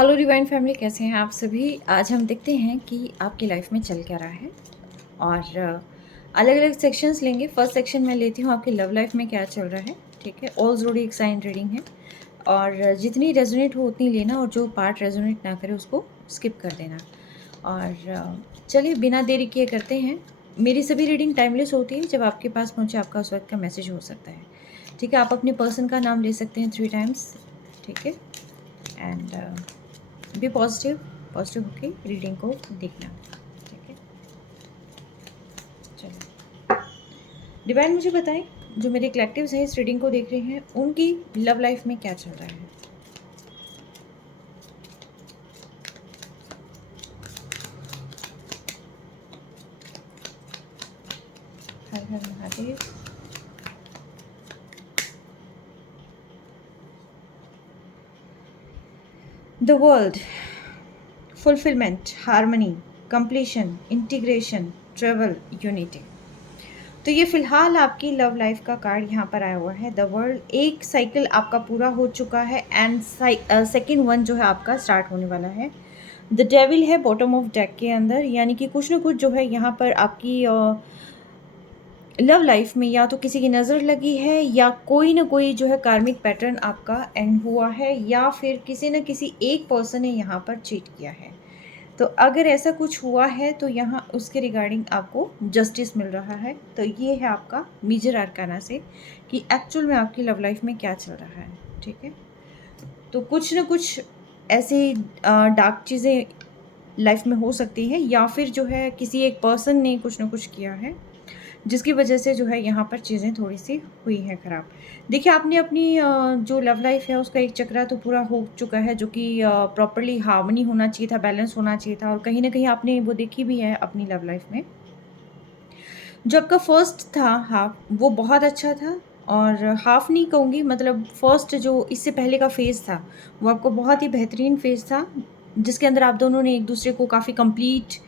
Hello divine family, कैसे हैं आप सभी। आज हम देखते हैं कि आपकी लाइफ में चल क्या रहा है और अलग अलग सेक्शंस लेंगे। फर्स्ट सेक्शन में लेती हूँ आपकी लव लाइफ में क्या चल रहा है। ठीक है, ऑल ज़ोडिएक साइन रीडिंग है और जितनी रेजोनेट हो उतनी लेना और जो पार्ट रेजोनेट ना करे उसको स्किप कर देना। और चलिए बिना देरी किए करते हैं। मेरी सभी रीडिंग टाइमलेस होती है, जब आपके पास पहुँचे आपका उस वक्त का मैसेज हो सकता है। ठीक है, आप अपने पर्सन का नाम ले सकते हैं 3 टाइम्स। ठीक है, एंड बी पॉजिटिव। पॉजिटिव होके रीडिंग को देखना। ठीक है, चलो डिवाइन मुझे बताएं, जो मेरे कलेक्टिव्स हैं इस रीडिंग को देख रहे हैं, उनकी लव लाइफ में क्या चल रहा है। हर हर Mahadev. The world, fulfilment, harmony, completion, integration, travel, unity. तो ये फिलहाल आपकी लव लाइफ का कार्ड यहाँ पर आया हुआ है। द वर्ल्ड, एक साइकिल आपका पूरा हो चुका है एंड सेकेंड वन जो है आपका स्टार्ट होने वाला है। द डेविल है बॉटम ऑफ डेक के अंदर, यानी कि कुछ ना कुछ जो है यहाँ पर आपकी लव लाइफ में या तो किसी की नज़र लगी है या कोई ना कोई जो है कार्मिक पैटर्न आपका एंड हुआ है, या फिर किसी न किसी एक पर्सन ने यहाँ पर चीट किया है। तो अगर ऐसा कुछ हुआ है तो यहाँ उसके रिगार्डिंग आपको जस्टिस मिल रहा है। तो ये है आपका मेजर आर्काना से कि एक्चुअल में आपकी लव लाइफ में क्या चल रहा है। ठीक है, तो कुछ ना कुछ ऐसे डार्क चीज़ें लाइफ में हो सकती हैं, या फिर जो है किसी एक पर्सन ने कुछ ना कुछ किया है जिसकी वजह से जो है यहाँ पर चीज़ें थोड़ी सी हुई हैं ख़राब। देखिए, आपने अपनी जो लव लाइफ है उसका एक चक्रा तो पूरा हो चुका है, जो कि प्रॉपरली हार्मनी होना चाहिए था, बैलेंस होना चाहिए था, और कहीं ना कहीं आपने वो देखी भी है अपनी लव लाइफ में। जो आपका फर्स्ट था हाफ, वो बहुत अच्छा था। और हाफ नहीं कहूँगी, मतलब फर्स्ट जो इससे पहले का फेज़ था वो आपको बहुत ही बेहतरीन फेज़ था, जिसके अंदर आप दोनों ने एक दूसरे को काफ़ी कंप्लीट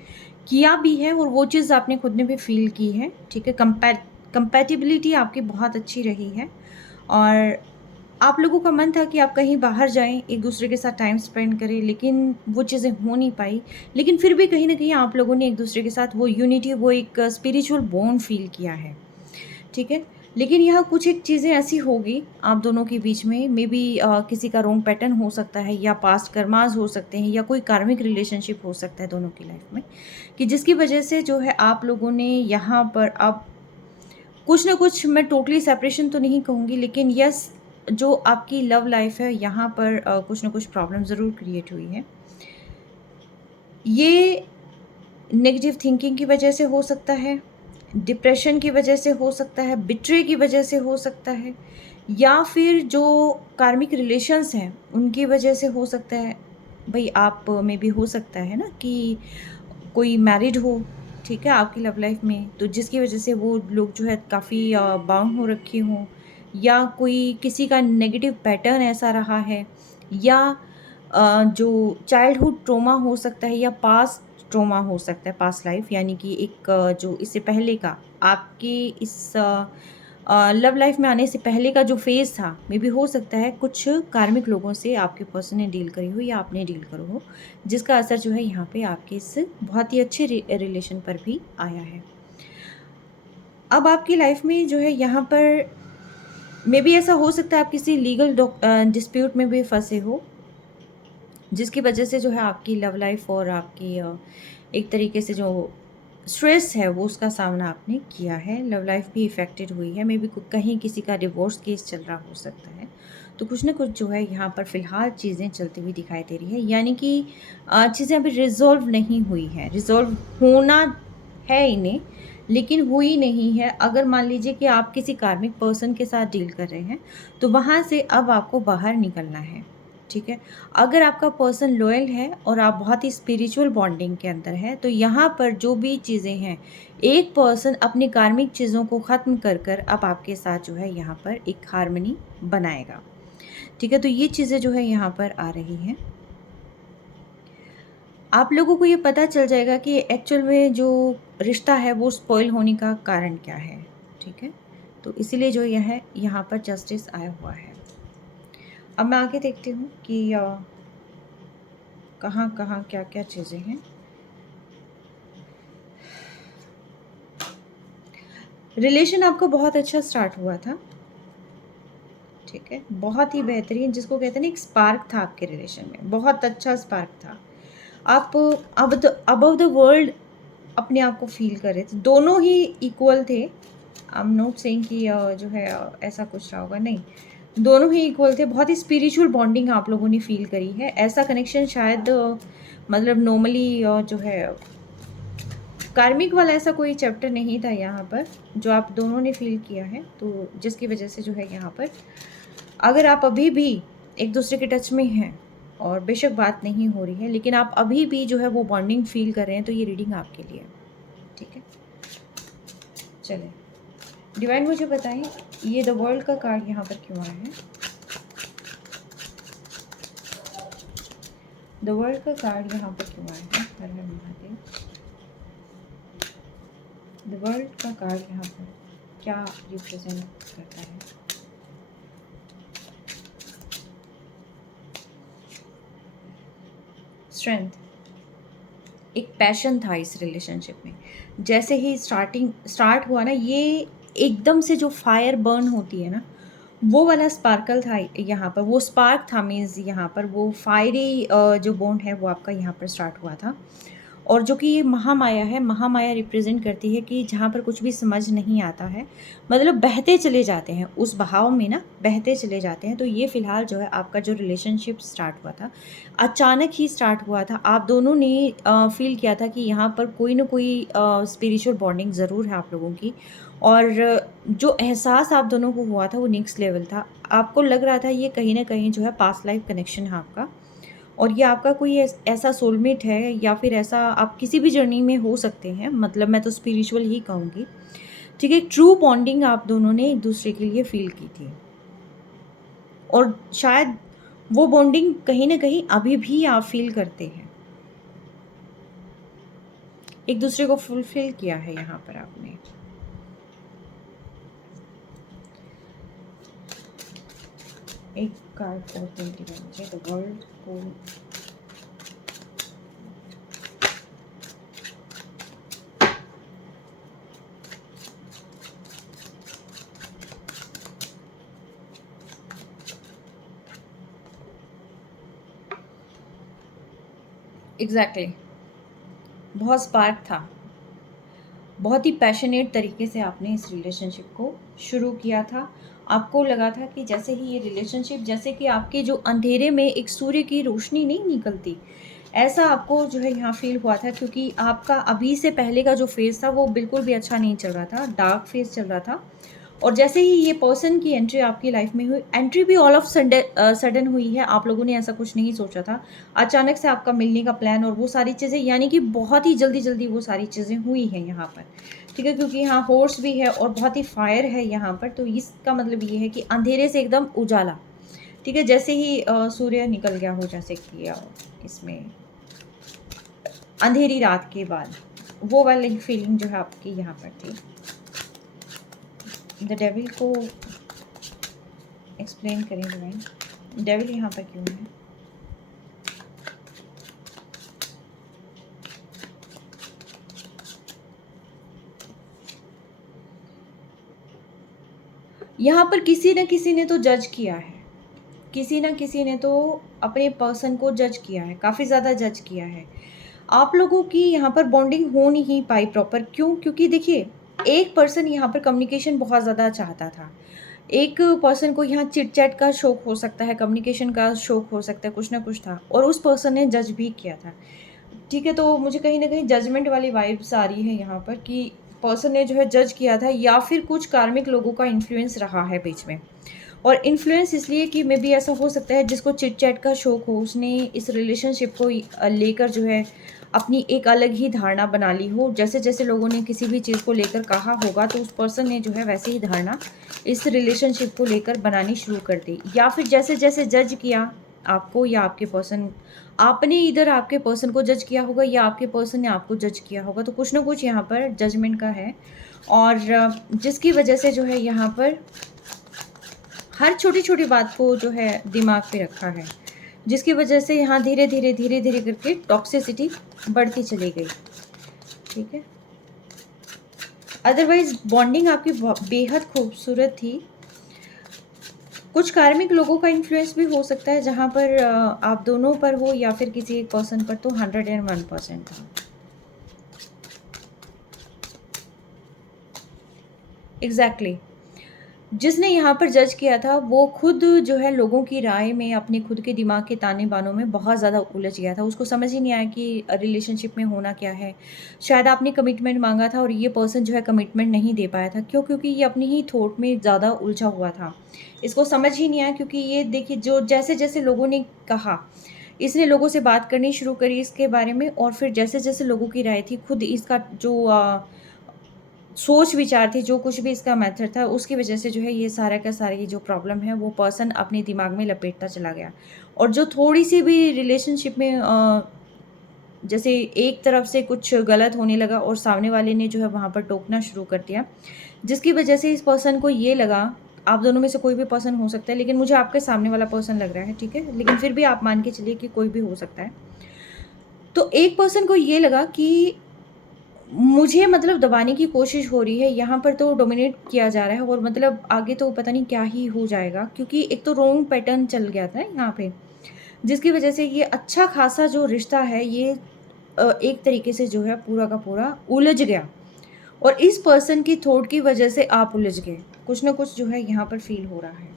किया भी है और वो चीज़ आपने खुद ने भी फील की है। ठीक है, कंपैटिबिलिटी आपकी बहुत अच्छी रही है और आप लोगों का मन था कि आप कहीं बाहर जाएँ, एक दूसरे के साथ टाइम स्पेंड करें, लेकिन वो चीज़ें हो नहीं पाई। लेकिन फिर भी कहीं न कहीं आप लोगों ने एक दूसरे के साथ वो यूनिटी, वो एक स्पिरिचुअल बॉन्ड फ़ील किया है। ठीक है? लेकिन यहाँ कुछ एक चीज़ें ऐसी हो गई आप दोनों के बीच में, मेबी किसी का रॉन्ग पैटर्न हो सकता है, या पास्ट कर्मास हो सकते हैं, या कोई कार्मिक रिलेशनशिप हो सकता है दोनों की लाइफ़ में, कि जिसकी वजह से जो है आप लोगों ने यहाँ पर अब कुछ ना कुछ, मैं टोटली सेपरेशन तो नहीं कहूँगी, लेकिन यस, जो आपकी लव लाइफ है यहाँ पर कुछ ना कुछ प्रॉब्लम ज़रूर क्रिएट हुई है। ये नेगेटिव थिंकिंग की वजह से हो सकता है, डिप्रेशन की वजह से हो सकता है, बिट्रे की वजह से हो सकता है, या फिर जो कार्मिक रिलेशंस हैं उनकी वजह से हो सकता है। भई आप में भी हो सकता है ना कि कोई मैरिड हो, ठीक है, आपकी लव लाइफ में, तो जिसकी वजह से वो लोग जो है काफ़ी बाउंड हो रखे हों, या कोई किसी का नेगेटिव पैटर्न ऐसा रहा है, या जो चाइल्डहुड ट्रॉमा हो सकता है, या पास्ट ट्रॉमा हो सकता है, पास्ट लाइफ, यानी कि एक जो इससे पहले का आपके इस लव लाइफ में आने से पहले का जो फेज़ था, मे बी हो सकता है कुछ कार्मिक लोगों से आपके पर्सन ने डील करी हो या आपने डील करो हो, जिसका असर जो है यहाँ पे आपके इस बहुत ही अच्छे रिलेशन पर भी आया है। अब आपकी लाइफ में जो है यहाँ पर मे बी ऐसा हो सकता है आप किसी लीगल डिस्प्यूट में भी फंसे हो, जिसकी वजह से जो है आपकी लव लाइफ और आपकी एक तरीके से जो स्ट्रेस है वो उसका सामना आपने किया है। लव लाइफ भी इफ़ेक्टेड हुई है, मे बी कहीं किसी का डिवोर्स केस चल रहा हो सकता है। तो कुछ ना कुछ जो है यहाँ पर फ़िलहाल चीज़ें चलती हुई दिखाई दे रही है, यानी कि चीज़ें अभी रिज़ॉल्व नहीं हुई हैं। रिज़ॉल्व होना है इन्हें, लेकिन हुई नहीं है। अगर मान लीजिए कि आप किसी कार्मिक पर्सन के साथ डील कर रहे हैं, तो वहाँ से अब आपको बाहर निकलना है। ठीक है? अगर आपका पर्सन लॉयल है और आप बहुत ही स्पिरिचुअल बॉन्डिंग के अंदर हैं, तो यहाँ पर जो भी चीज़ें हैं, एक पर्सन अपनी कार्मिक चीज़ों को ख़त्म कर कर अब आपके साथ जो है यहाँ पर एक हार्मनी बनाएगा। ठीक है? तो ये चीज़ें जो है यहाँ पर आ रही हैं। आप लोगों को ये पता चल जाएगा कि एक्चुअल में जो रिश्ता है वो स्पॉइल होने का कारण क्या है। ठीक है? तो इसीलिए जो यह है यहाँ पर जस्टिस आया हुआ है। अब मैं आगे देखती हूँ कि कहाँ कहाँ क्या क्या चीज़ें हैं। रिलेशन आपका बहुत अच्छा स्टार्ट हुआ था, ठीक है, बहुत ही बेहतरीन, जिसको कहते हैं ना एक स्पार्क था आपके रिलेशन में, बहुत अच्छा स्पार्क था। आप अबव द वर्ल्ड अपने आप को फील कर रहे थे, दोनों ही इक्वल थे। आई एम नॉट सेइंग कि जो है ऐसा कुछ रहा होगा, नहीं, दोनों ही इक्वल थे। बहुत ही स्पिरिचुअल बॉन्डिंग आप लोगों ने फील करी है। ऐसा कनेक्शन शायद मतलब नॉर्मली जो है कार्मिक वाला ऐसा कोई चैप्टर नहीं था यहाँ पर जो आप दोनों ने फील किया है, तो जिसकी वजह से जो है यहाँ पर अगर आप अभी भी एक दूसरे के टच में हैं और बेशक बात नहीं हो रही है, लेकिन आप अभी भी जो है वो बॉन्डिंग फील कर रहे हैं, तो ये रीडिंग आपके लिए, ठीक है। चलिए डिवाइन मुझे बताएं ये द वर्ल्ड का कार्ड यहाँ पर क्यों आया है। द वर्ल्ड का कार्ड यहाँ पर क्यों आया है। हर हर महादेव। द वर्ल्ड का कार्ड यहाँ पर क्या रिप्रेजेंट करता है। स्ट्रेंथ, एक पैशन था इस रिलेशनशिप में। जैसे ही स्टार्ट हुआ ना, ये एकदम से जो फायर बर्न होती है ना, वो वाला स्पार्कल था यहाँ पर, वो स्पार्क था, मीन्स यहाँ पर वो फायरी जो बॉन्ड है वो आपका यहाँ पर स्टार्ट हुआ था। और जो कि ये महामाया है, महामाया रिप्रेजेंट करती है कि जहाँ पर कुछ भी समझ नहीं आता है, मतलब बहते चले जाते हैं उस बहाव में ना, बहते चले जाते हैं। तो ये फ़िलहाल जो है आपका जो रिलेशनशिप स्टार्ट हुआ था, अचानक ही स्टार्ट हुआ था। आप दोनों ने फील किया था कि यहाँ पर कोई ना कोई स्पिरिचुअल बॉन्डिंग ज़रूर है आप लोगों की। और जो एहसास आप दोनों को हुआ था वो नेक्स्ट लेवल था। आपको लग रहा था ये कहीं ना कहीं जो है पास्ट लाइफ कनेक्शन है आपका, और ये आपका कोई ऐसा सोलमेट है, या फिर ऐसा आप किसी भी जर्नी में हो सकते हैं, मतलब मैं तो स्पिरिचुअल ही कहूँगी, ठीक है। ट्रू बॉन्डिंग आप दोनों ने एक दूसरे के लिए फील की थी, और शायद वो बॉन्डिंग कहीं ना कहीं अभी भी आप फील करते हैं। एक दूसरे को फुलफिल किया है यहाँ पर आपने। एक कार्ड फॉर 21 द वर्ल्ड को एग्जैक्टली बहुत स्पार्क था, बहुत ही पैशनेट तरीके से आपने इस रिलेशनशिप को शुरू किया था। आपको लगा था कि जैसे ही ये रिलेशनशिप, जैसे कि आपके जो अंधेरे में एक सूर्य की रोशनी नहीं निकलती, ऐसा आपको जो है यहाँ फील हुआ था, क्योंकि आपका अभी से पहले का जो फेज़ था वो बिल्कुल भी अच्छा नहीं चल रहा था, डार्क फेज़ चल रहा था। और जैसे ही ये पर्सन की एंट्री आपकी लाइफ में हुई, एंट्री भी ऑल ऑफ सडन हुई है, आप लोगों ने ऐसा कुछ नहीं सोचा था, अचानक से आपका मिलने का प्लान और वो सारी चीज़ें, यानी कि बहुत ही जल्दी जल्दी वो सारी चीज़ें हुई हैं यहाँ पर, ठीक है। क्योंकि यहाँ हॉर्स भी है और बहुत ही फायर है यहाँ पर, तो इसका मतलब ये है कि अंधेरे से एकदम उजाला, ठीक है। जैसे ही सूर्य निकल गया हो, जैसे कि इसमें अंधेरी रात के बाद, वो वाली फीलिंग जो है आपकी यहाँ पर थी। द डेविल को एक्सप्लेन करें डिवाइन, डेविल यहाँ पर क्यों है। यहाँ पर किसी न किसी ने तो जज किया है, किसी न किसी ने तो अपने पर्सन को जज किया है, काफ़ी ज़्यादा जज किया है। आप लोगों की यहाँ पर बॉन्डिंग हो नहीं पाई प्रॉपर, क्यों? क्योंकि देखिए, एक पर्सन यहाँ पर कम्युनिकेशन बहुत ज़्यादा चाहता था, एक पर्सन को यहाँ चिट चैट का शौक हो सकता है, कम्युनिकेशन का शौक हो सकता है, कुछ ना कुछ था, और उस पर्सन ने जज भी किया था, ठीक है। तो मुझे कहीं ना कहीं जजमेंट वाली वाइब्स आ रही है यहाँ पर कि पर्सन ने जो है जज किया था, या फिर कुछ कार्मिक लोगों का इन्फ्लुएंस रहा है बीच में। और इन्फ्लुएंस इसलिए कि मे बी ऐसा हो सकता है जिसको चिट चैट का शौक हो, उसने इस रिलेशनशिप को लेकर जो है अपनी एक अलग ही धारणा बना ली हो। जैसे जैसे लोगों ने किसी भी चीज़ को लेकर कहा होगा, तो उस पर्सन ने जो है वैसे ही धारणा इस रिलेशनशिप को लेकर बनानी शुरू कर दी, या फिर जैसे जैसे जज किया आपको, या आपके पर्सन, आपने इधर आपके पर्सन को जज किया होगा, या आपके पर्सन ने आपको जज किया होगा, तो कुछ ना कुछ यहाँ पर जजमेंट का है। और जिसकी वजह से जो है यहाँ पर हर छोटी छोटी बात को जो है दिमाग पे रखा है, जिसकी वजह से यहाँ धीरे धीरे धीरे धीरे करके टॉक्सिसिटी बढ़ती चली गई। ठीक है, अदरवाइज बॉन्डिंग आपकी बेहद खूबसूरत थी। कुछ कार्मिक लोगों का इन्फ्लुएंस भी हो सकता है जहाँ पर आप दोनों पर हो या फिर किसी एक पर्सन पर, तो 101% था। एग्जैक्टली जिसने यहाँ पर जज किया था वो खुद जो है लोगों की राय में, अपने खुद के दिमाग के ताने बानों में बहुत ज़्यादा उलझ गया था। उसको समझ ही नहीं आया कि रिलेशनशिप में होना क्या है। शायद आपने कमिटमेंट मांगा था और ये पर्सन जो है कमिटमेंट नहीं दे पाया था। क्यों? क्योंकि ये अपनी ही थॉट में ज़्यादा उलझा हुआ था। इसको समझ ही नहीं आया, क्योंकि ये देखिए जो जैसे जैसे लोगों ने कहा, इसने लोगों से बात करनी शुरू करी इसके बारे में, और फिर जैसे जैसे लोगों की राय थी, खुद इसका जो सोच विचार थी, जो कुछ भी इसका मेथड था, उसकी वजह से जो है ये सारा का सारा ये जो प्रॉब्लम है वो पर्सन अपने दिमाग में लपेटता चला गया। और जो थोड़ी सी भी रिलेशनशिप में जैसे एक तरफ से कुछ गलत होने लगा और सामने वाले ने जो है वहाँ पर टोकना शुरू कर दिया, जिसकी वजह से इस पर्सन को ये लगा, आप दोनों में से कोई भी पर्सन हो सकता है, लेकिन मुझे आपके सामने वाला पर्सन लग रहा है, ठीक है, लेकिन फिर भी आप मान के चलिए कि कोई भी हो सकता है। तो एक पर्सन को ये लगा कि मुझे मतलब दबाने की कोशिश हो रही है, यहाँ पर तो डोमिनेट किया जा रहा है और मतलब आगे तो पता नहीं क्या ही हो जाएगा, क्योंकि एक तो रॉन्ग पैटर्न चल गया था यहाँ पे, जिसकी वजह से ये अच्छा खासा जो रिश्ता है ये एक तरीके से जो है पूरा का पूरा उलझ गया। और इस पर्सन की थॉट की वजह से आप उलझ गए। कुछ ना कुछ जो है यहाँ पर फील हो रहा है।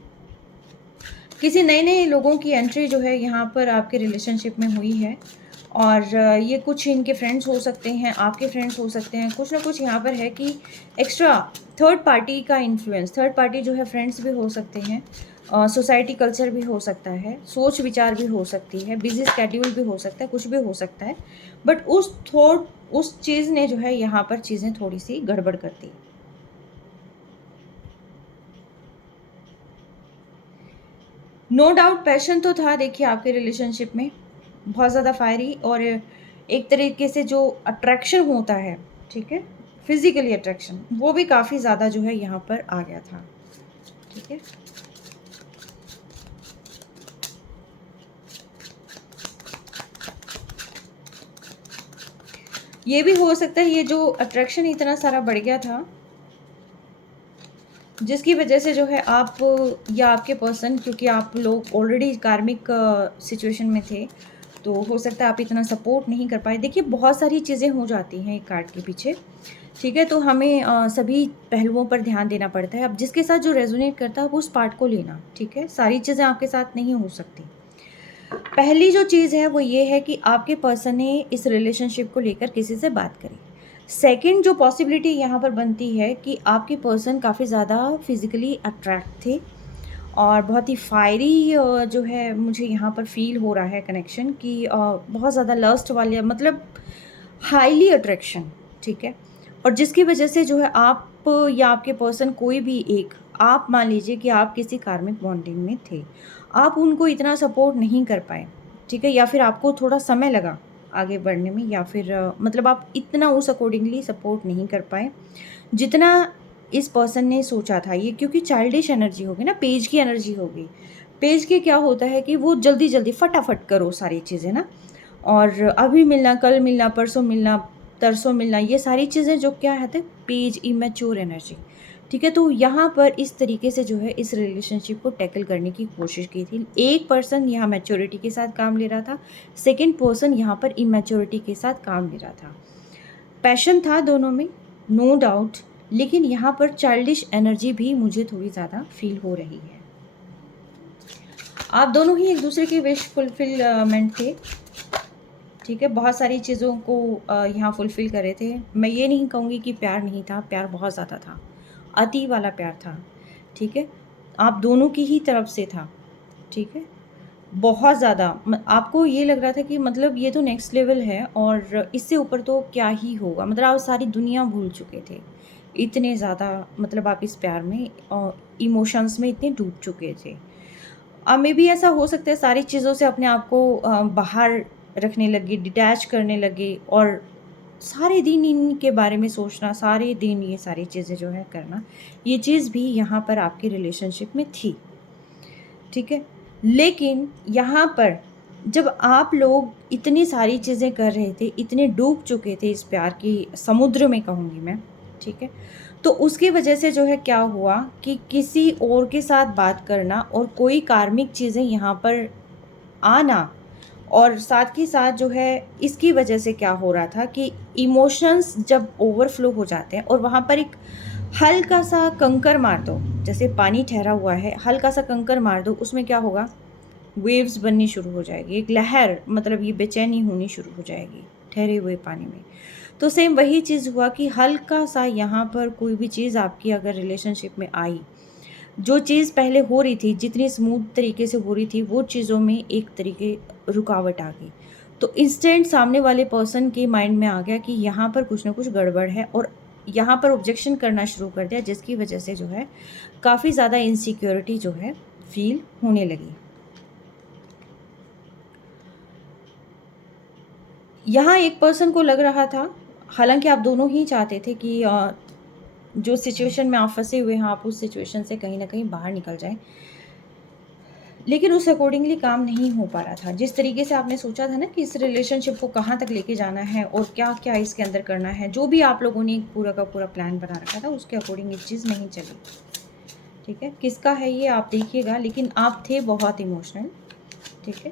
किसी नए नए लोगों की एंट्री जो है यहाँ पर आपके रिलेशनशिप में हुई है, और ये कुछ इनके फ्रेंड्स हो सकते हैं, आपके फ्रेंड्स हो सकते हैं। कुछ ना कुछ यहाँ पर है कि एक्स्ट्रा थर्ड पार्टी का इन्फ्लुएंस, थर्ड पार्टी जो है फ्रेंड्स भी हो सकते हैं, सोसाइटी कल्चर भी हो सकता है, सोच विचार भी हो सकती है, बिजी स्केड्यूल भी हो सकता है, कुछ भी हो सकता है। बट उस चीज़ ने जो है यहाँ पर चीज़ें थोड़ी सी गड़बड़ कर दी। नो डाउट पैशन तो था देखिए आपके रिलेशनशिप में, बहुत ज़्यादा फायरी, और एक तरीके से जो अट्रैक्शन होता है, ठीक है, फिजिकली अट्रैक्शन, वो भी काफ़ी ज़्यादा जो है यहाँ पर आ गया था। ठीक है, ये भी हो सकता है ये जो अट्रैक्शन इतना सारा बढ़ गया था, जिसकी वजह से जो है आप या आपके पर्सन, क्योंकि आप लोग ऑलरेडी कार्मिक सिचुएशन में थे, तो हो सकता है आप इतना सपोर्ट नहीं कर पाए। देखिए बहुत सारी चीज़ें हो जाती हैं एक कार्ड के पीछे, ठीक है, तो हमें सभी पहलुओं पर ध्यान देना पड़ता है। अब जिसके साथ जो रेजोनेट करता है वो उस पार्ट को लेना, ठीक है, सारी चीज़ें आपके साथ नहीं हो सकती। पहली जो चीज़ है वो ये है कि आपके पर्सन ने इस रिलेशनशिप को लेकर किसी से बात करी। सेकंड जो पॉसिबिलिटी यहाँ पर बनती है कि आपके पर्सन काफ़ी ज़्यादा फिज़िकली अट्रैक्ट थे, और बहुत ही फायरी जो है मुझे यहाँ पर फील हो रहा है कनेक्शन कि बहुत ज़्यादा लस्ट वाले, मतलब हाईली अट्रैक्शन, ठीक है। और जिसकी वजह से जो है आप या आपके पर्सन कोई भी एक, आप मान लीजिए कि आप किसी कार्मिक बॉन्डिंग में थे, आप उनको इतना सपोर्ट नहीं कर पाए, ठीक है, या फिर आपको थोड़ा समय लगा आगे बढ़ने में, या फिर मतलब आप इतना उस अकॉर्डिंगली सपोर्ट नहीं कर पाए जितना इस पर्सन ने सोचा था। ये क्योंकि चाइल्डिश एनर्जी होगी ना, पेज की एनर्जी होगी। पेज के क्या होता है कि वो जल्दी जल्दी फटाफट करो सारी चीज़ें ना, और अभी मिलना, कल मिलना, परसों मिलना, तरसों मिलना, ये सारी चीज़ें जो क्या है, पेज इमेच्योर एनर्जी, ठीक है। तो यहाँ पर इस तरीके से जो है इस रिलेशनशिप को टैकल करने की कोशिश की थी। एक पर्सन यहाँ मैच्योरिटी के साथ काम ले रहा था, सेकंड पर्सन यहाँ पर इमेच्योरिटी के साथ काम ले रहा था। पैशन था दोनों में, नो डाउट, लेकिन यहाँ पर चाइल्डिश एनर्जी भी मुझे थोड़ी ज़्यादा फील हो रही है। आप दोनों ही एक दूसरे के विश फुलफिलमेंट थे, ठीक है, बहुत सारी चीज़ों को यहाँ फुलफ़िल कर रहे थे। मैं ये नहीं कहूँगी कि प्यार नहीं था, प्यार बहुत ज़्यादा था, अति वाला प्यार था, ठीक है, आप दोनों की ही तरफ से था, ठीक है, बहुत ज़्यादा। आपको ये लग रहा था कि मतलब ये तो नेक्स्ट लेवल है और इससे ऊपर तो क्या ही होगा, मतलब आप सारी दुनिया भूल चुके थे, इतने ज़्यादा मतलब आप इस प्यार में इमोशंस में इतने डूब चुके थे। मे बी ऐसा हो सकता है सारी चीज़ों से अपने आप को बाहर रखने लगे, डिटैच करने लगे, और सारे दिन इनके बारे में सोचना, सारे दिन ये सारी चीज़ें जो है करना, ये चीज़ भी यहाँ पर आपके रिलेशनशिप में थी, ठीक है। लेकिन यहाँ पर जब आप लोग इतनी सारी चीज़ें कर रहे थे, इतने डूब चुके थे इस प्यार की समुद्र में कहूँगी मैं, ठीक है? तो उसकी वजह से जो है क्या हुआ कि किसी और के साथ बात करना और कोई कार्मिक चीज़ें यहाँ पर आना, और साथ ही साथ जो है इसकी वजह से क्या हो रहा था कि इमोशंस जब ओवरफ्लो हो जाते हैं और वहाँ पर एक हल्का सा कंकर मार दो, जैसे पानी ठहरा हुआ है, हल्का सा कंकर मार दो, उसमें क्या होगा, वेव्स बननी शुरू हो जाएगी, एक लहर, मतलब ये बेचैनी होनी शुरू हो जाएगी ठहरे हुए पानी में। तो सेम वही चीज़ हुआ कि हल्का सा यहाँ पर कोई भी चीज़ आपकी अगर रिलेशनशिप में आई, जो चीज़ पहले हो रही थी, जितनी स्मूथ तरीके से हो रही थी, वो चीज़ों में एक तरीके रुकावट आ गई। तो इंस्टेंट सामने वाले पर्सन के माइंड में आ गया कि यहाँ पर कुछ ना कुछ गड़बड़ है, और यहाँ पर ऑब्जेक्शन करना शुरू कर दिया, जिसकी वजह से जो है काफ़ी ज़्यादा इनसिक्योरिटी जो है फील होने लगी। यहाँ एक पर्सन को लग रहा था, हालांकि आप दोनों ही चाहते थे कि जो सिचुएशन में आप फंसे हुए हैं, आप उस सिचुएशन से कहीं ना कहीं बाहर निकल जाएं, लेकिन उस अकॉर्डिंगली काम नहीं हो पा रहा था। जिस तरीके से आपने सोचा था ना कि इस रिलेशनशिप को कहाँ तक लेके जाना है और क्या क्या इसके अंदर करना है, जो भी आप लोगों ने पूरा का पूरा प्लान बना रखा था, उसके अकॉर्डिंग ये चीज़ नहीं चली। ठीक है, किसका है ये आप देखिएगा, लेकिन आप थे बहुत इमोशनल। ठीक है,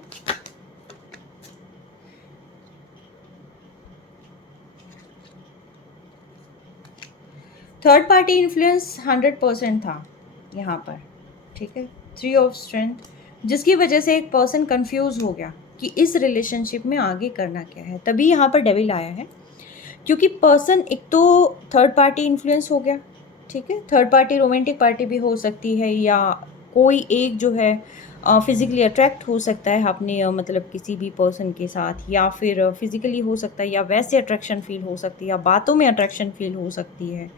थर्ड पार्टी इन्फ्लुएंस 100% था यहाँ पर। ठीक है, 3 ऑफ स्ट्रेंथ, जिसकी वजह से एक पर्सन कंफ्यूज हो गया कि इस रिलेशनशिप में आगे करना क्या है। तभी यहाँ पर डेविल आया है, क्योंकि पर्सन एक तो थर्ड पार्टी इन्फ्लुएंस हो गया। ठीक है, थर्ड पार्टी रोमांटिक पार्टी भी हो सकती है, या कोई एक जो है फिज़िकली अट्रैक्ट हो सकता है अपने मतलब किसी भी पर्सन के साथ, या फिर फिज़िकली हो सकता है, या वैसे अट्रैक्शन फील हो सकती है, या बातों में अट्रैक्शन फील हो सकती है,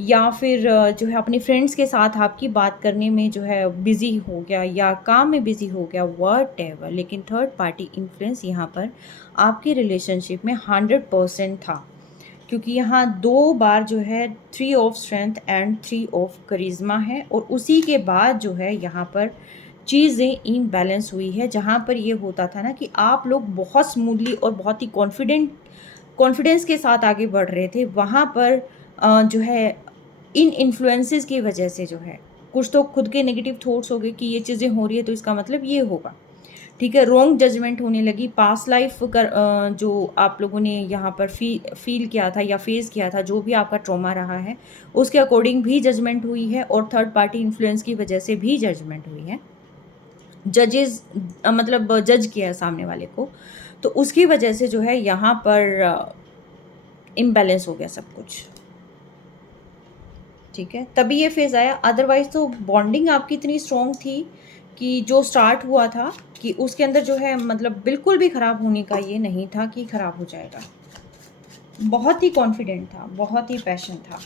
या फिर जो है अपने फ्रेंड्स के साथ आपकी बात करने में जो है बिज़ी हो गया, या काम में बिज़ी हो गया, व्हाटएवर। लेकिन थर्ड पार्टी इन्फ्लुएंस यहाँ पर आपकी रिलेशनशिप में 100% था, क्योंकि यहाँ 2 बार जो है 3 ऑफ स्ट्रेंथ एंड 3 ऑफ करिश्मा है, और उसी के बाद जो है यहाँ पर चीज़ें इनबैलेंस हुई है। जहाँ पर ये होता था ना कि आप लोग बहुत स्मूथली और बहुत ही कॉन्फिडेंस के साथ आगे बढ़ रहे थे, वहाँ पर जो है इन इन्फ्लुएंसेस की वजह से जो है कुछ तो खुद के नेगेटिव थॉट्स हो गए कि ये चीज़ें हो रही है तो इसका मतलब ये होगा। ठीक है, रॉन्ग जजमेंट होने लगी, पास्ट लाइफ कर जो आप लोगों ने यहाँ पर फील किया था या फेस किया था, जो भी आपका ट्रॉमा रहा है, उसके अकॉर्डिंग भी जजमेंट हुई है, और थर्ड पार्टी इन्फ्लुएंस की वजह से भी जजमेंट हुई है। जजेस मतलब जज किया है सामने वाले को, तो उसकी वजह से जो है यहाँ पर इम्बैलेंस हो गया सब कुछ। ठीक है, तभी ये फेज़ आया, अदरवाइज़ तो बॉन्डिंग आपकी इतनी स्ट्रॉन्ग थी कि जो स्टार्ट हुआ था कि उसके अंदर जो है मतलब बिल्कुल भी ख़राब होने का ये नहीं था कि ख़राब हो जाएगा। बहुत ही कॉन्फिडेंट था, बहुत ही पैशन था।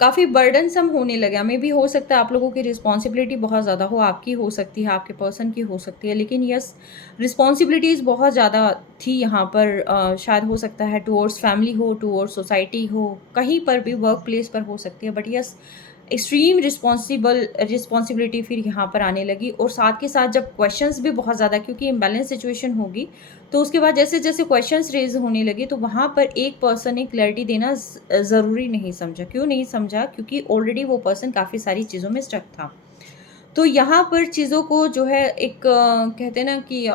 काफ़ी बर्डनसम होने लगा, मे भी हो सकता है आप लोगों की रिस्पॉन्सिबिलिटी बहुत ज़्यादा हो, आपकी हो सकती है, आपके पर्सन की हो सकती है, लेकिन यस, रिस्पॉन्सिबिलिटीज़ बहुत ज़्यादा थी यहाँ पर। शायद हो सकता है टुवर्ड्स फैमिली हो, टुवर्ड्स सोसाइटी हो, कहीं पर भी वर्क प्लेस पर हो सकती है, बट यस, एक्सट्रीम रिस्पॉन्सिबिलिटी फिर यहाँ पर आने लगी। और साथ के साथ जब क्वेश्चंस भी बहुत ज़्यादा, क्योंकि इम्बैलेंस सिचुएशन होगी, तो उसके बाद जैसे जैसे क्वेश्चंस रेज होने लगे, तो वहाँ पर एक पर्सन ने क्लैरिटी देना ज़रूरी नहीं समझा। क्यों नहीं समझा? क्योंकि ऑलरेडी वो पर्सन काफ़ी सारी चीज़ों में स्टक था। तो यहाँ पर चीज़ों को जो है एक कहते हैं ना कि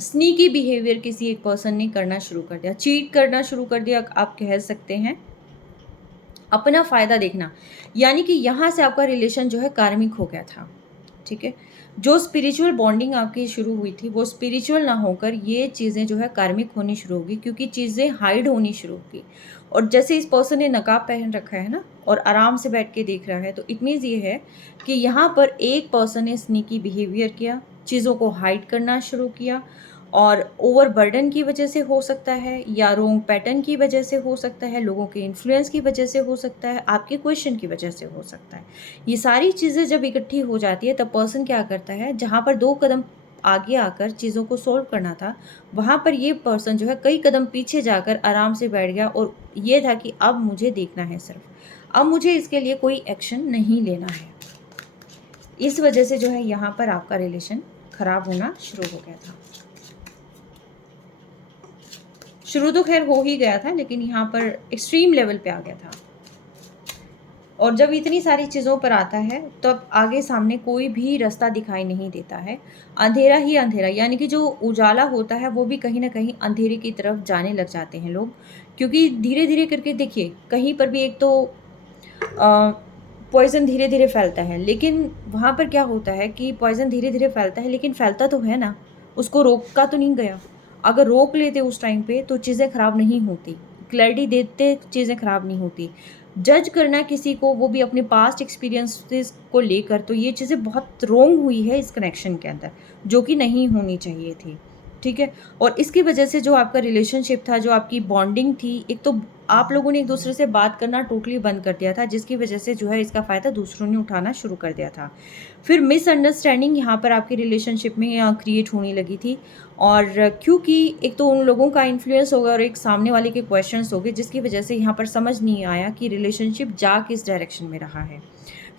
स्नीकी बिहेवियर किसी एक पर्सन ने करना शुरू कर दिया, चीट करना शुरू कर दिया, आप कह सकते हैं, अपना फ़ायदा देखना। यानी कि यहाँ से आपका रिलेशन जो है कार्मिक हो गया था। ठीक है, जो स्पिरिचुअल बॉन्डिंग आपकी शुरू हुई थी, वो स्पिरिचुअल ना होकर ये चीज़ें जो है कार्मिक होनी शुरू होगी, क्योंकि चीज़ें हाइड होनी शुरू होगी। और जैसे इस पर्सन ने नकाब पहन रखा है ना, और आराम से बैठ के देख रहा है, तो इट मीन्स ये है कि यहाँ पर एक पर्सन ने स्नीकी बिहेवियर किया, चीज़ों को हाइड करना शुरू किया, और ओवरबर्डन की वजह से हो सकता है, या रोंग पैटर्न की वजह से हो सकता है, लोगों के इन्फ्लुएंस की वजह से हो सकता है, आपके क्वेश्चन की वजह से हो सकता है। ये सारी चीज़ें जब इकट्ठी हो जाती है तब पर्सन क्या करता है, जहाँ पर 2 कदम आगे आकर चीज़ों को सॉल्व करना था, वहाँ पर ये पर्सन जो है कई कदम पीछे जाकर आराम से बैठ गया, और ये था कि अब मुझे देखना है सिर्फ, अब मुझे इसके लिए कोई एक्शन नहीं लेना है। इस वजह से जो है यहाँ पर आपका रिलेशन खराब होना शुरू हो गया था। शुरू तो खैर हो ही गया था, लेकिन यहाँ पर एक्सट्रीम लेवल पे आ गया था। और जब इतनी सारी चीज़ों पर आता है तब आगे सामने कोई भी रास्ता दिखाई नहीं देता है, अंधेरा ही अंधेरा, यानी कि जो उजाला होता है वो भी कहीं ना कहीं अंधेरे की तरफ जाने लग जाते हैं लोग। क्योंकि धीरे धीरे करके देखिए, कहीं पर भी एक तो पॉइज़न धीरे धीरे फैलता है, लेकिन वहाँ पर क्या होता है कि पॉइज़न धीरे धीरे फैलता है, लेकिन फैलता तो है ना, उसको रोका तो नहीं गया। अगर रोक लेते उस टाइम पे तो चीज़ें ख़राब नहीं होती, क्लैरिटी देते चीज़ें ख़राब नहीं होती। जज करना किसी को, वो भी अपने पास्ट एक्सपीरियंसेस को लेकर, तो ये चीज़ें बहुत रॉन्ग हुई है इस कनेक्शन के अंदर, जो कि नहीं होनी चाहिए थी। ठीक है? और इसकी वजह से जो आपका रिलेशनशिप था, जो आपकी बॉन्डिंग थी, एक तो आप लोगों ने एक दूसरे से बात करना टोटली बंद कर दिया था, जिसकी वजह से जो है इसका फ़ायदा दूसरों ने उठाना शुरू कर दिया था। फिर मिसअंडरस्टैंडिंग यहाँ पर आपकी रिलेशनशिप में क्रिएट होने लगी थी, और क्योंकि एक तो उन लोगों का इन्फ्लुएंस हो गया और एक सामने वाले के क्वेश्चंस हो गए, जिसकी वजह से यहाँ पर समझ नहीं आया कि रिलेशनशिप जा किस डायरेक्शन में रहा है।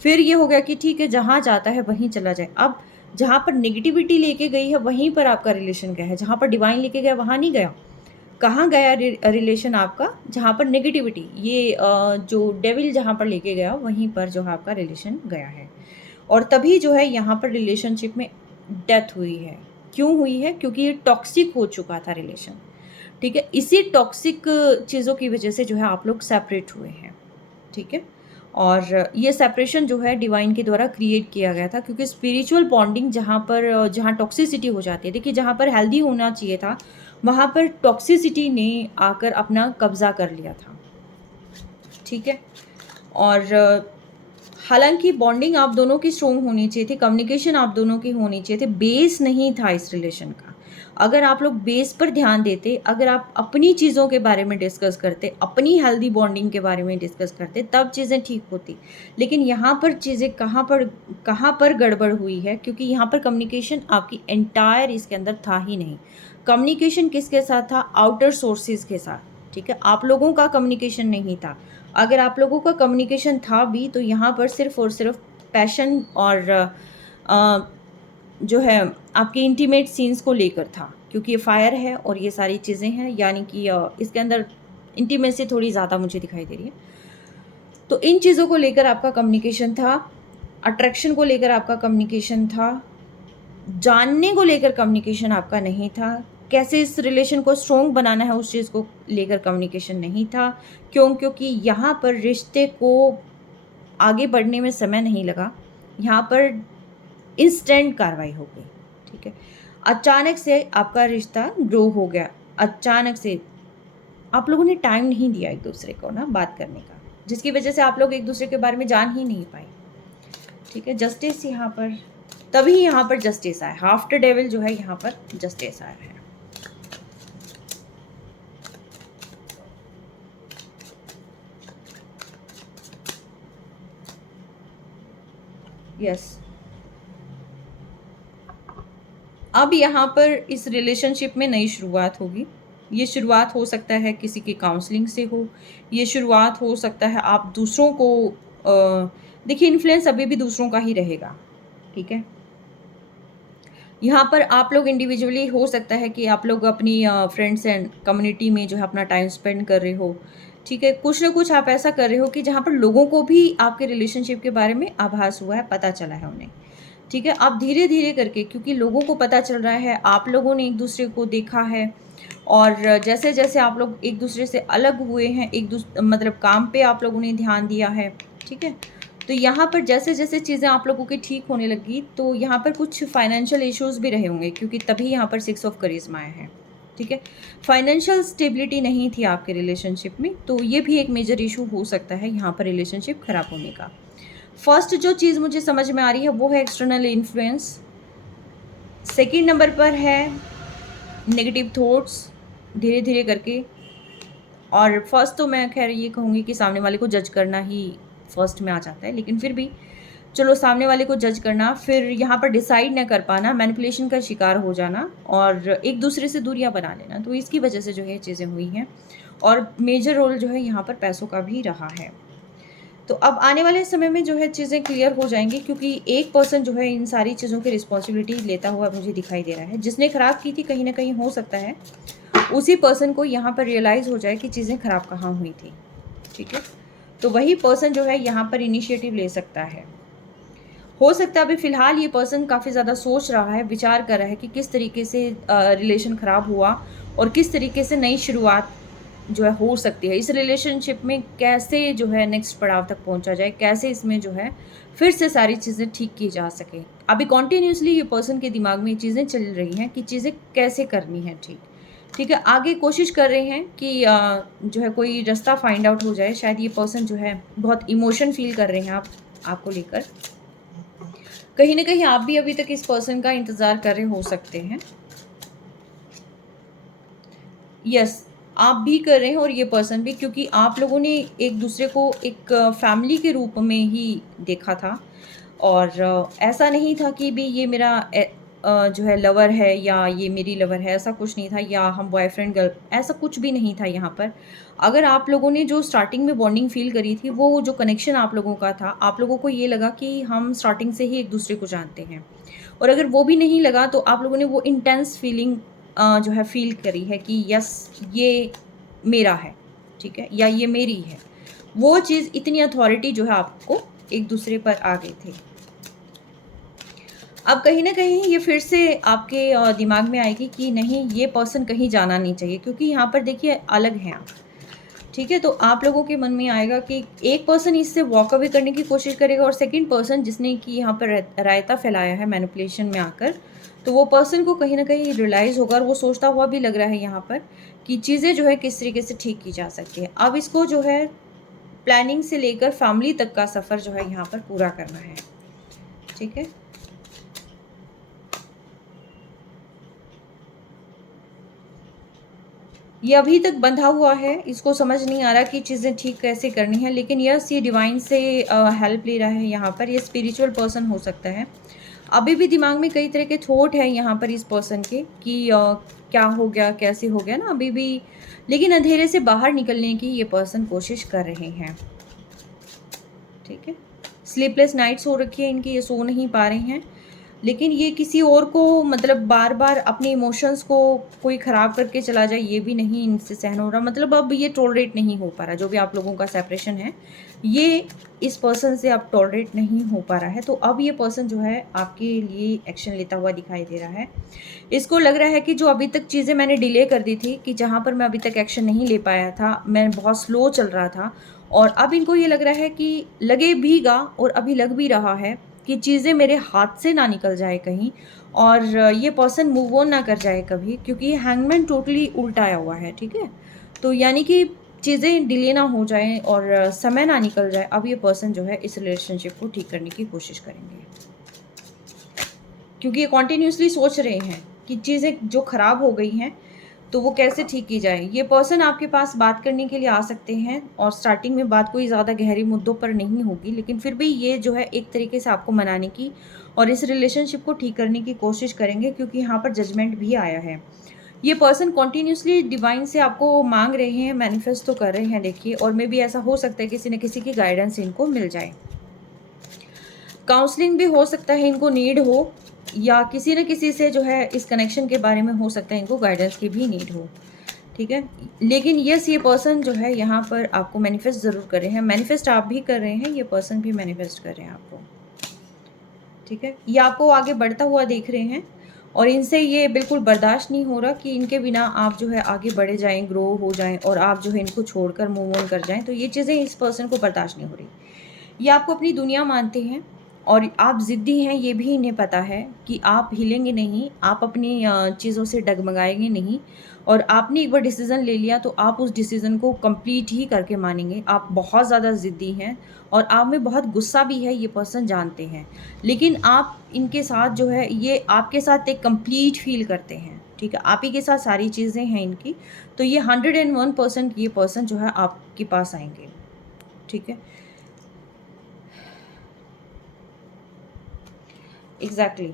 फिर ये हो गया कि ठीक है, जहाँ जाता है वहीं चला जाए। अब जहाँ पर नेगेटिविटी लेके गई है वहीं पर आपका रिलेशन गया है, जहाँ पर डिवाइन लेके गया वहाँ नहीं गया। कहाँ गया रिलेशन आपका, जहाँ पर नेगेटिविटी, ये जो डेविल जहाँ पर लेके गया वहीं पर जो है आपका रिलेशन गया है। और तभी जो है यहाँ पर रिलेशनशिप में डेथ हुई है। क्यों हुई है? क्योंकि ये टॉक्सिक हो चुका था रिलेशन। ठीक है, इसी टॉक्सिक चीज़ों की वजह से जो है आप लोग सेपरेट हुए हैं। ठीक है, और ये सेपरेशन जो है डिवाइन के द्वारा क्रिएट किया गया था, क्योंकि स्पिरिचुअल बॉन्डिंग जहाँ पर जहाँ टॉक्सिसिटी हो जाती है, देखिए जहाँ पर हेल्दी होना चाहिए था वहाँ पर टॉक्सिसिटी ने आकर अपना कब्जा कर लिया था। ठीक है, और हालांकि बॉन्डिंग आप दोनों की स्ट्रॉन्ग होनी चाहिए थी, कम्युनिकेशन आप दोनों की होनी चाहिए थी, बेस नहीं था इस रिलेशन का। अगर आप लोग बेस पर ध्यान देते, अगर आप अपनी चीज़ों के बारे में डिस्कस करते, अपनी हेल्दी बॉन्डिंग के बारे में डिस्कस करते, तब चीज़ें ठीक होती। लेकिन यहाँ पर चीज़ें कहाँ पर गड़बड़ हुई है, क्योंकि यहाँ पर कम्युनिकेशन आपकी एंटायर इसके अंदर था ही नहीं। कम्युनिकेशन किसके साथ था? आउटर सोर्सेज के साथ। ठीक है, आप लोगों का कम्युनिकेशन नहीं था। अगर आप लोगों का कम्युनिकेशन था भी तो यहाँ पर सिर्फ और सिर्फ पैशन और जो है आपके इंटीमेट सीन्स को लेकर था, क्योंकि ये फायर है और ये सारी चीज़ें हैं, यानी कि इसके अंदर इंटीमेसी थोड़ी ज़्यादा मुझे दिखाई दे रही है। तो इन चीज़ों को लेकर आपका कम्युनिकेशन था, अट्रैक्शन को लेकर आपका कम्युनिकेशन था, जानने को लेकर कम्युनिकेशन आपका नहीं था, कैसे इस रिलेशन को स्ट्रॉन्ग बनाना है उस चीज़ को लेकर कम्युनिकेशन नहीं था। क्यों? क्योंकि यहाँ पर रिश्ते को आगे बढ़ने में समय नहीं लगा, यहाँ पर इंस्टेंट कार्रवाई हो गई। ठीक है, अचानक से आपका रिश्ता ग्रो हो गया, अचानक से आप लोगों ने टाइम नहीं दिया एक दूसरे को ना बात करने का, जिसकी वजह से आप लोग एक दूसरे के बारे में जान ही नहीं पाए। ठीक है, जस्टिस यहाँ पर, तभी यहाँ पर जस्टिस आया, आफ्टर डेविल जो है यहाँ पर जस्टिस आया है। यस, अब यहाँ पर इस रिलेशनशिप में नई शुरुआत होगी। ये शुरुआत हो सकता है किसी की काउंसलिंग से हो, ये शुरुआत हो सकता है आप दूसरों को देखिए, इन्फ्लुएंस अभी भी दूसरों का ही रहेगा। ठीक है, यहाँ पर आप लोग इंडिविजुअली हो सकता है कि आप लोग अपनी फ्रेंड्स एंड कम्युनिटी में जो है अपना टाइम स्पेंड कर रहे हो। ठीक है, कुछ ना कुछ आप ऐसा कर रहे हो कि जहाँ पर लोगों को भी आपके रिलेशनशिप के बारे में आभास हुआ है, पता चला है उन्हें। ठीक है, अब धीरे धीरे करके, क्योंकि लोगों को पता चल रहा है, आप लोगों ने एक दूसरे को देखा है, और जैसे जैसे आप लोग एक दूसरे से अलग हुए हैं, मतलब काम पे आप लोगों ने ध्यान दिया है। ठीक है, तो यहाँ पर जैसे जैसे चीज़ें आप लोगों की ठीक होने लगी, तो यहाँ पर कुछ फाइनेंशियल इश्यूज़ भी रहे होंगे, क्योंकि तभी यहाँ पर 6 ऑफ करिश्मा आया है। ठीक है, फाइनेंशियल स्टेबिलिटी नहीं थी आपके रिलेशनशिप में, तो ये भी एक मेजर इशू हो सकता है यहाँ पर रिलेशनशिप खराब होने का। फर्स्ट जो चीज़ मुझे समझ में आ रही है वो है एक्सटर्नल इन्फ्लुएंस। सेकेंड नंबर पर है नेगेटिव थॉट्स धीरे धीरे करके। और फर्स्ट तो मैं खैर ये कहूँगी कि सामने वाले को जज करना ही फर्स्ट में आ जाता है, लेकिन फिर भी चलो सामने वाले को जज करना, फिर यहाँ पर डिसाइड न कर पाना, मैनिपुलेशन का शिकार हो जाना और एक दूसरे से दूरियां बना लेना, तो इसकी वजह से जो है चीज़ें हुई हैं। और मेजर रोल जो है यहाँ पर पैसों का भी रहा है। तो अब आने वाले समय में जो है चीज़ें क्लियर हो जाएंगी, क्योंकि एक पर्सन जो है इन सारी चीज़ों की रिस्पॉन्सिबिलिटी लेता हुआ मुझे दिखाई दे रहा है। जिसने ख़राब की थी कहीं ना कहीं हो सकता है उसी पर्सन को यहाँ पर रियलाइज़ हो जाए कि चीज़ें ख़राब कहाँ हुई थी। ठीक है, तो वही पर्सन जो है यहाँ पर इनिशिएटिव ले सकता है। हो सकता है अभी फ़िलहाल ये पर्सन काफ़ी ज़्यादा सोच रहा है, विचार कर रहा है कि किस तरीके से रिलेशन ख़राब हुआ और किस तरीके से नई शुरुआत जो है हो सकती है। इस रिलेशनशिप में कैसे जो है नेक्स्ट पड़ाव तक पहुंचा जाए, कैसे इसमें जो है फिर से सारी चीज़ें ठीक की जा सके। अभी कॉन्टीन्यूसली ये पर्सन के दिमाग में चीज़ें चल रही हैं कि चीज़ें कैसे करनी है ठीक। ठीक है, आगे कोशिश कर रहे हैं कि जो है कोई रास्ता फाइंड आउट हो जाए। शायद ये पर्सन जो है बहुत इमोशन फील कर रहे हैं आपको लेकर। कहीं ना कहीं आप भी अभी तक इस पर्सन का इंतज़ार कर रहे हो सकते हैं। यस, आप भी कर रहे हैं और ये पर्सन भी, क्योंकि आप लोगों ने एक दूसरे को एक फैमिली के रूप में ही देखा था। और ऐसा नहीं था कि भी ये मेरा जो है लवर है या ये मेरी लवर है, ऐसा कुछ नहीं था, या हम बॉयफ्रेंड गर्ल, ऐसा कुछ भी नहीं था यहाँ पर। अगर आप लोगों ने जो स्टार्टिंग में बॉन्डिंग फील करी थी, वो जो कनेक्शन आप लोगों का था, आप लोगों को ये लगा कि हम स्टार्टिंग से ही एक दूसरे को जानते हैं। और अगर वो भी नहीं लगा तो आप लोगों ने वो इंटेंस फीलिंग जो है फील करी है कि यस ये मेरा है, ठीक है, या ये मेरी है। वो चीज़ इतनी अथॉरिटी जो है आपको एक दूसरे पर आ गई थी। अब कहीं ना कहीं ये फिर से आपके दिमाग में आएगी कि नहीं, ये पर्सन कहीं जाना नहीं चाहिए, क्योंकि यहाँ पर देखिए अलग हैं आप। ठीक है, तो आप लोगों के मन में आएगा कि एक पर्सन इससे वॉक अवे करने की कोशिश करेगा और सेकंड पर्सन जिसने कि यहाँ पर रायता फैलाया है मैनिपुलेशन में आकर, तो वो पर्सन को कहीं ना कहीं रियलाइज़ होगा और वो सोचता हुआ भी लग रहा है यहाँ पर कि चीज़ें जो है किस तरीके से ठीक की जा सकती है। अब इसको जो है प्लानिंग से लेकर फैमिली तक का सफ़र जो है यहाँ पर पूरा करना है। ठीक है, ये अभी तक बंधा हुआ है, इसको समझ नहीं आ रहा कि चीज़ें ठीक कैसे करनी है, लेकिन यस ये डिवाइन से हेल्प ले रहा है यहाँ पर। ये स्पिरिचुअल पर्सन हो सकता है। अभी भी दिमाग में कई तरह के थॉट हैं यहाँ पर इस पर्सन के कि क्या हो गया, कैसे हो गया ना अभी भी, लेकिन अंधेरे से बाहर निकलने की ये पर्सन कोशिश कर रहे हैं। ठीक है, स्लीपलेस नाइट्स हो रखी है इनकी, ये सो नहीं पा रहे हैं, लेकिन ये किसी और को मतलब बार बार अपने इमोशंस को कोई ख़राब करके चला जाए ये भी नहीं इनसे सहन हो रहा। मतलब अब ये टॉलरेट नहीं हो पा रहा, जो भी आप लोगों का सेपरेशन है ये इस पर्सन से अब टॉलरेट नहीं हो पा रहा है। तो अब ये पर्सन जो है आपके लिए एक्शन लेता हुआ दिखाई दे रहा है। इसको लग रहा है कि जो अभी तक चीज़ें मैंने डिले कर दी थी, कि जहाँ पर मैं अभी तक एक्शन नहीं ले पाया था, मैं बहुत स्लो चल रहा था, और अब इनको ये लग रहा है कि लगे भीगा और अभी लग भी रहा है कि चीज़ें मेरे हाथ से ना निकल जाए कहीं, और ये पर्सन मूव ऑन ना कर जाए कभी, क्योंकि ये हैंगमैन टोटली उल्टाया हुआ है। ठीक है, तो यानी कि चीज़ें डिले ना हो जाएं और समय ना निकल जाए। अब ये पर्सन जो है इस रिलेशनशिप को ठीक करने की कोशिश करेंगे, क्योंकि ये कॉन्टीन्यूसली सोच रहे हैं कि चीज़ें जो ख़राब हो गई हैं तो वो कैसे ठीक की जाए। ये पर्सन आपके पास बात करने के लिए आ सकते हैं, और स्टार्टिंग में बात कोई ज़्यादा गहरी मुद्दों पर नहीं होगी, लेकिन फिर भी ये जो है एक तरीके से आपको मनाने की और इस रिलेशनशिप को ठीक करने की कोशिश करेंगे, क्योंकि यहाँ पर जजमेंट भी आया है। ये पर्सन कॉन्टीन्यूसली डिवाइन से आपको मांग रहे हैं, मैनिफेस्ट तो कर रहे हैं देखिए, और मे भी ऐसा हो सकता है किसी न किसी की गाइडेंस इनको मिल जाए। काउंसलिंग भी हो सकता है इनको नीड हो, या किसी न किसी से जो है इस कनेक्शन के बारे में हो सकता है इनको गाइडेंस की भी नीड हो। ठीक है, लेकिन यस ये पर्सन जो है यहाँ पर आपको मैनिफेस्ट ज़रूर कर रहे हैं। मैनिफेस्ट आप भी कर रहे हैं, ये पर्सन भी मैनिफेस्ट कर रहे हैं आपको। ठीक है, ये आपको आगे बढ़ता हुआ देख रहे हैं, और इनसे ये बिल्कुल बर्दाश्त नहीं हो रहा कि इनके बिना आप जो है आगे बढ़े जाएं, ग्रो हो जाएं, और आप जो है इनको छोड़कर मूव ऑन कर जाएं। तो ये चीज़ें इस पर्सन को बर्दाश्त नहीं हो रही। ये आपको अपनी दुनिया मानते हैं और आप ज़िद्दी हैं, ये भी इन्हें पता है कि आप हिलेंगे नहीं, आप अपनी चीज़ों से डगमगाएंगे नहीं, और आपने एक बार डिसीज़न ले लिया तो आप उस डिसीज़न को कंप्लीट ही करके मानेंगे। आप बहुत ज़्यादा ज़िद्दी हैं और आप में बहुत गुस्सा भी है, ये पर्सन जानते हैं, लेकिन आप इनके साथ जो है ये आपके साथ एक कंप्लीट फील करते हैं। ठीक है, आप ही के साथ सारी चीज़ें हैं इनकी। तो ये 101% ये पर्सन जो है आपके पास आएंगे। ठीक है, एग्जैक्टली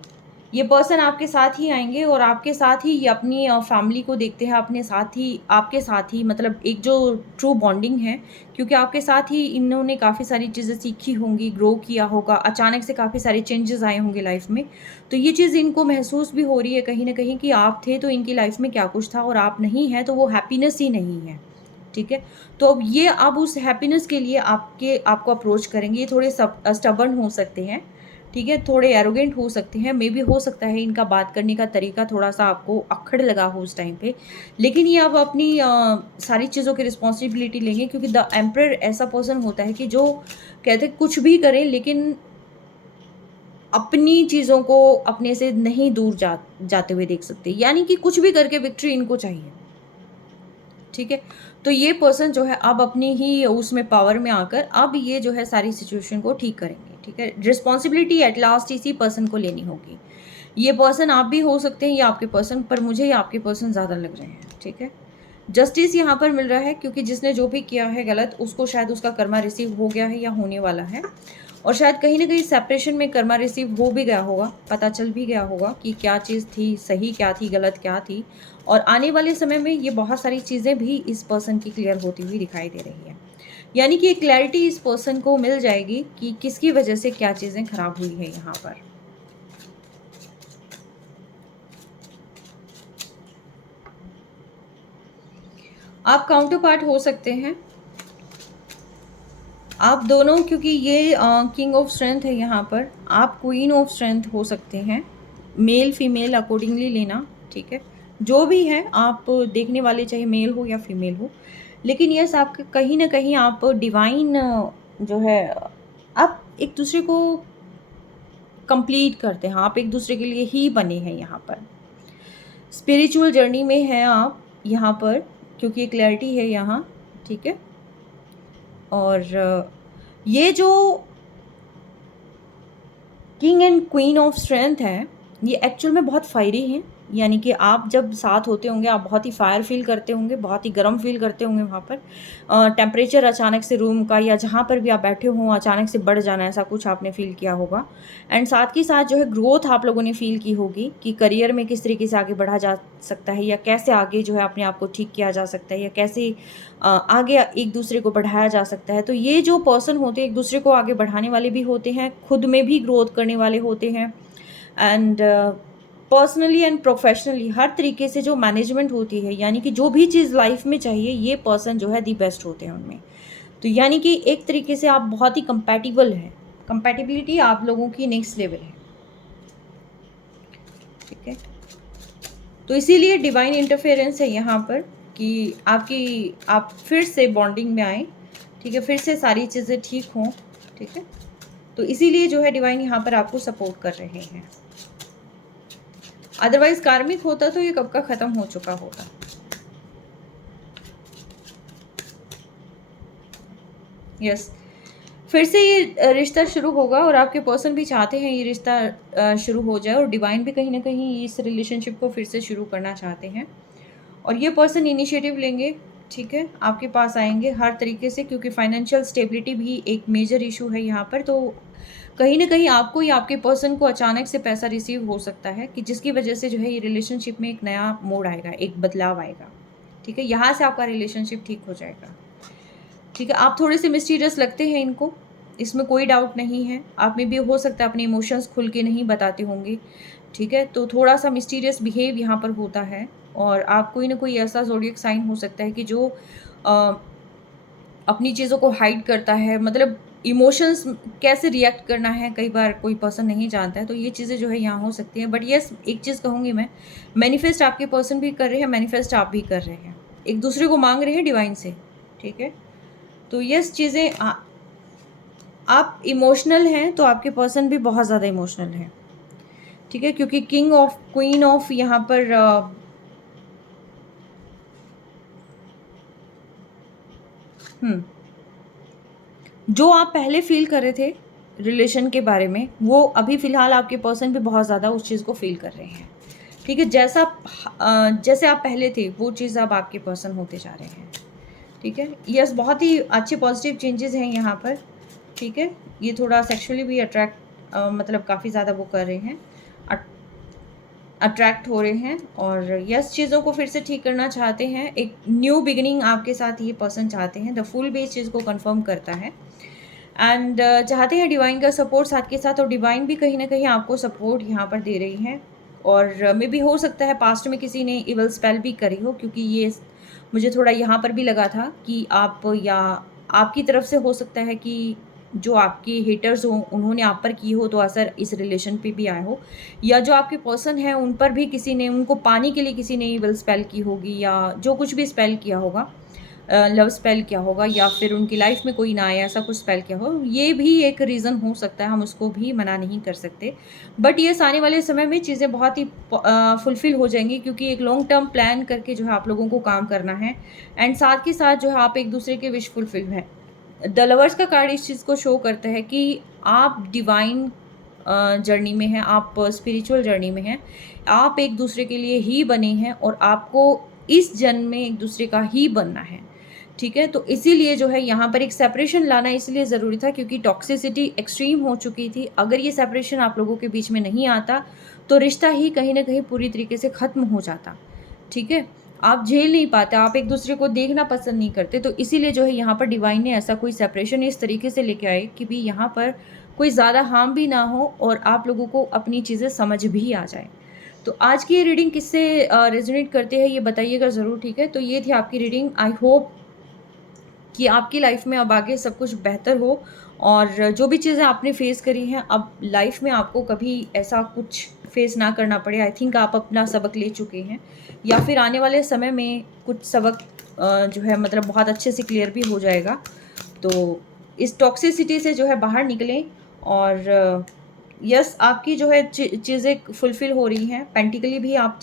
ये पर्सन आपके साथ ही आएंगे और आपके साथ ही ये अपनी फैमिली को देखते हैं, अपने साथ ही आपके साथ ही, मतलब एक जो ट्रू बॉन्डिंग है, क्योंकि आपके साथ ही इन्होंने काफ़ी सारी चीज़ें सीखी होंगी, ग्रो किया होगा, अचानक से काफ़ी सारे चेंजेस आए होंगे लाइफ में। तो ये चीज़ इनको महसूस भी हो रही है कहीं ना कहीं कि आप थे तो इनकी लाइफ में क्या कुछ था और आप नहीं हैं तो वो हैप्पीनेस ही नहीं है। ठीक है, तो अब ये अब उस हैप्पीनेस के लिए आपको अप्रोच करेंगे। ये थोड़े स्टबर्न हो सकते हैं, ठीक है, थोड़े एरोगेंट हो सकते हैं, मे बी हो सकता है इनका बात करने का तरीका थोड़ा सा आपको अक्खड़ लगा हो उस टाइम पे, लेकिन ये अब अपनी सारी चीज़ों की रिस्पॉन्सिबिलिटी लेंगे, क्योंकि द एम्परर ऐसा पर्सन होता है कि जो कहते हैं कुछ भी करें लेकिन अपनी चीज़ों को अपने से नहीं दूर जाते हुए देख सकते, यानी कि कुछ भी करके विक्ट्री इनको चाहिए। ठीक है, तो ये पर्सन जो है अब अपनी ही उसमें पावर में आकर अब ये जो है सारी सिचुएशन को ठीक करेंगे। ठीक है, रिस्पॉन्सिबिलिटी एट लास्ट इसी पर्सन को लेनी होगी। ये पर्सन आप भी हो सकते हैं या आपके पर्सन, पर मुझे ये आपके पर्सन ज़्यादा लग रहे हैं। ठीक है, जस्टिस यहाँ पर मिल रहा है, क्योंकि जिसने जो भी किया है गलत, उसको शायद उसका कर्मा रिसीव हो गया है या होने वाला है, और शायद कहीं ना कहीं सेपरेशन में कर्मा रिसीव हो भी गया होगा, पता चल भी गया होगा कि क्या चीज़ थी सही, क्या थी गलत, क्या थी। और आने वाले समय में ये बहुत सारी चीज़ें भी इस पर्सन की क्लियर होती हुई दिखाई दे रही है, यानी कि एक क्लैरिटी इस पर्सन को मिल जाएगी कि किसकी वजह से क्या चीज़ें खराब हुई है यहाँ पर। आप काउंटर पार्ट हो सकते हैं, आप दोनों, क्योंकि ये किंग ऑफ स्ट्रेंथ है यहाँ पर, आप क्वीन ऑफ स्ट्रेंथ हो सकते हैं, मेल फीमेल अकॉर्डिंगली लेना। ठीक है, जो भी है आप देखने वाले, चाहे मेल हो या फीमेल हो, लेकिन यस आप कहीं ना कहीं आप डिवाइन जो है, आप एक दूसरे को कंप्लीट करते हैं, आप एक दूसरे के लिए ही बने हैं यहाँ पर, स्पिरिचुअल जर्नी में हैं आप यहाँ पर, क्योंकि क्लैरिटी है यहाँ। ठीक है, और ये जो king and queen of strength है, ये एक्चुअल में बहुत फायरी हैं, यानी कि आप जब साथ होते होंगे आप बहुत ही फायर फील करते होंगे, बहुत ही गर्म फील करते होंगे वहाँ पर। टेम्परेचर अचानक से रूम का या जहाँ पर भी आप बैठे हों अचानक से बढ़ जाना, ऐसा कुछ आपने फील किया होगा। एंड साथ ही साथ जो है ग्रोथ आप लोगों ने फील की होगी कि करियर में किस तरीके से आगे बढ़ा जा सकता है, या कैसे आगे जो है अपने आप को ठीक किया जा सकता है, या कैसे आगे एक दूसरे को बढ़ाया जा सकता है। तो ये जो पर्सन होते हैं एक दूसरे को आगे बढ़ाने वाले भी होते हैं, खुद में भी ग्रोथ करने वाले होते हैं, एंड पर्सनली एंड प्रोफेशनली हर तरीके से जो मैनेजमेंट होती है, यानी कि जो भी चीज़ लाइफ में चाहिए ये पर्सन जो है दी बेस्ट होते हैं उनमें। तो यानी कि एक तरीके से आप बहुत ही कंपैटिबल हैं, कंपैटिबिलिटी आप लोगों की नेक्स्ट लेवल है। ठीक है, तो इसीलिए डिवाइन इंटरफेरेंस है यहाँ पर कि आप फिर से बॉन्डिंग में आए। ठीक है, फिर से सारी चीज़ें ठीक हों। ठीक है, तो इसीलिए जो है डिवाइन यहाँ पर आपको सपोर्ट कर रहे हैं, अदरवाइज कार्मिक होता तो ये कब का खत्म हो चुका होता। यस, फिर से ये रिश्ता शुरू होगा और आपके पर्सन भी चाहते हैं ये रिश्ता शुरू हो जाए, और डिवाइन भी कहीं ना कहीं इस रिलेशनशिप को फिर से शुरू करना चाहते हैं, और ये पर्सन इनिशिएटिव लेंगे। ठीक है, आपके पास आएंगे हर तरीके से, क्योंकि फाइनेंशियल स्टेबिलिटी भी एक मेजर इशू है यहाँ पर। तो कहीं ना कहीं आपको या आपके पर्सन को अचानक से पैसा रिसीव हो सकता है, कि जिसकी वजह से जो है ये रिलेशनशिप में एक नया मोड़ आएगा, एक बदलाव आएगा। ठीक है, यहाँ से आपका रिलेशनशिप ठीक हो जाएगा। ठीक है, आप थोड़े से मिस्टीरियस लगते हैं इनको, इसमें कोई डाउट नहीं है। आप में भी हो सकता है अपने इमोशंस खुल के नहीं बताते होंगे। ठीक है, तो थोड़ा सा मिस्टीरियस बिहेव यहाँ पर होता है, और आप कोई ना कोई ऐसा ज़ोडिएक साइन हो सकता है कि जो अपनी चीज़ों को हाइड करता है, मतलब इमोशंस कैसे रिएक्ट करना है कई बार कोई पर्सन नहीं जानता है। तो ये चीज़ें जो है यहाँ हो सकती हैं, बट यस एक चीज़ कहूँगी मैं, मैनिफेस्ट आपके पर्सन भी कर रहे हैं, मैनिफेस्ट आप भी कर रहे हैं, एक दूसरे को मांग रहे हैं डिवाइन से। ठीक है, तो यस चीज़ें आप इमोशनल हैं तो आपके पर्सन भी बहुत ज़्यादा इमोशनल है। ठीक है, क्योंकि किंग ऑफ क्वीन ऑफ यहाँ पर जो आप पहले फील कर रहे थे रिलेशन के बारे में, वो अभी फ़िलहाल आपके पर्सन भी बहुत ज़्यादा उस चीज़ को फील कर रहे हैं। ठीक है, जैसे आप पहले थे वो चीज़ अब आपके पर्सन होते जा रहे हैं। ठीक है, यस, बहुत ही अच्छे पॉजिटिव चेंजेस हैं यहाँ पर। ठीक है, ये थोड़ा सेक्सुअली भी मतलब काफ़ी ज़्यादा वो कर रहे हैं, अट्रैक्ट हो रहे हैं, और यस, चीज़ों को फिर से ठीक करना चाहते हैं। एक न्यू बिगिनिंग आपके साथ ये पर्सन चाहते हैं। द फुल बेस चीज़ को कंफर्म करता है, एंड चाहते हैं डिवाइन का सपोर्ट साथ के साथ, और डिवाइन भी कहीं ना कहीं आपको सपोर्ट यहाँ पर दे रही है। और मे भी हो सकता है पास्ट में किसी ने इवल स्पेल भी करी हो, क्योंकि ये मुझे थोड़ा यहाँ पर भी लगा था कि आप या आपकी तरफ से हो सकता है कि जो आपके हेटर्स हो उन्होंने आप पर की हो तो असर इस रिलेशन पे भी आया हो, या जो आपके पर्सन हैं उन पर भी किसी ने, उनको पाने के लिए किसी ने इवल स्पेल की होगी, या जो कुछ भी स्पेल किया होगा, लव स्पेल किया होगा, या फिर उनकी लाइफ में कोई ना आया ऐसा कुछ स्पेल किया हो, ये भी एक रीज़न हो सकता है, हम उसको भी मना नहीं कर सकते। बट ये आने वाले समय में चीज़ें बहुत ही फुलफिल हो जाएंगी, क्योंकि एक लॉन्ग टर्म प्लान करके जो है आप लोगों को काम करना है, एंड साथ के साथ जो है आप एक दूसरे के विश फुलफिल हैं। द लवर्स का कार्ड इस चीज़ को शो करता है कि आप डिवाइन जर्नी में हैं, आप स्पिरिचुअल जर्नी में हैं, आप एक दूसरे के लिए ही बने हैं, और आपको इस जन्म में एक दूसरे का ही बनना है। ठीक है, तो इसीलिए जो है यहाँ पर एक सेपरेशन लाना इसलिए ज़रूरी था, क्योंकि टॉक्सिसिटी एक्सट्रीम हो चुकी थी। अगर ये सेपरेशन आप लोगों के बीच में नहीं आता तो रिश्ता ही कहीं ना कहीं पूरी तरीके से ख़त्म हो जाता। ठीक है, आप झेल नहीं पाते, आप एक दूसरे को देखना पसंद नहीं करते, तो इसीलिए जो है यहाँ पर डिवाइन ने ऐसा कोई सेपरेशन इस तरीके से लेके आए कि भी यहाँ पर कोई ज़्यादा हार्म भी ना हो, और आप लोगों को अपनी चीज़ें समझ भी आ जाए। तो आज की ये रीडिंग किससे रेजोनेट करते हैं ये बताइएगा ज़रूर। ठीक है, तो ये थी आपकी रीडिंग। आई होप कि आपकी लाइफ में अब आगे सब कुछ बेहतर हो, और जो भी चीज़ें आपने फेस करी हैं अब लाइफ में आपको कभी ऐसा कुछ फेस ना करना पड़े। आई थिंक आप अपना सबक ले चुके हैं, या फिर आने वाले समय में कुछ सबक जो है मतलब बहुत अच्छे से क्लियर भी हो जाएगा। तो इस टॉक्सिसिटी से जो है बाहर निकलें, और यस, आपकी जो है चीज़ें फुलफिल हो रही हैं, पेंटिकली भी आप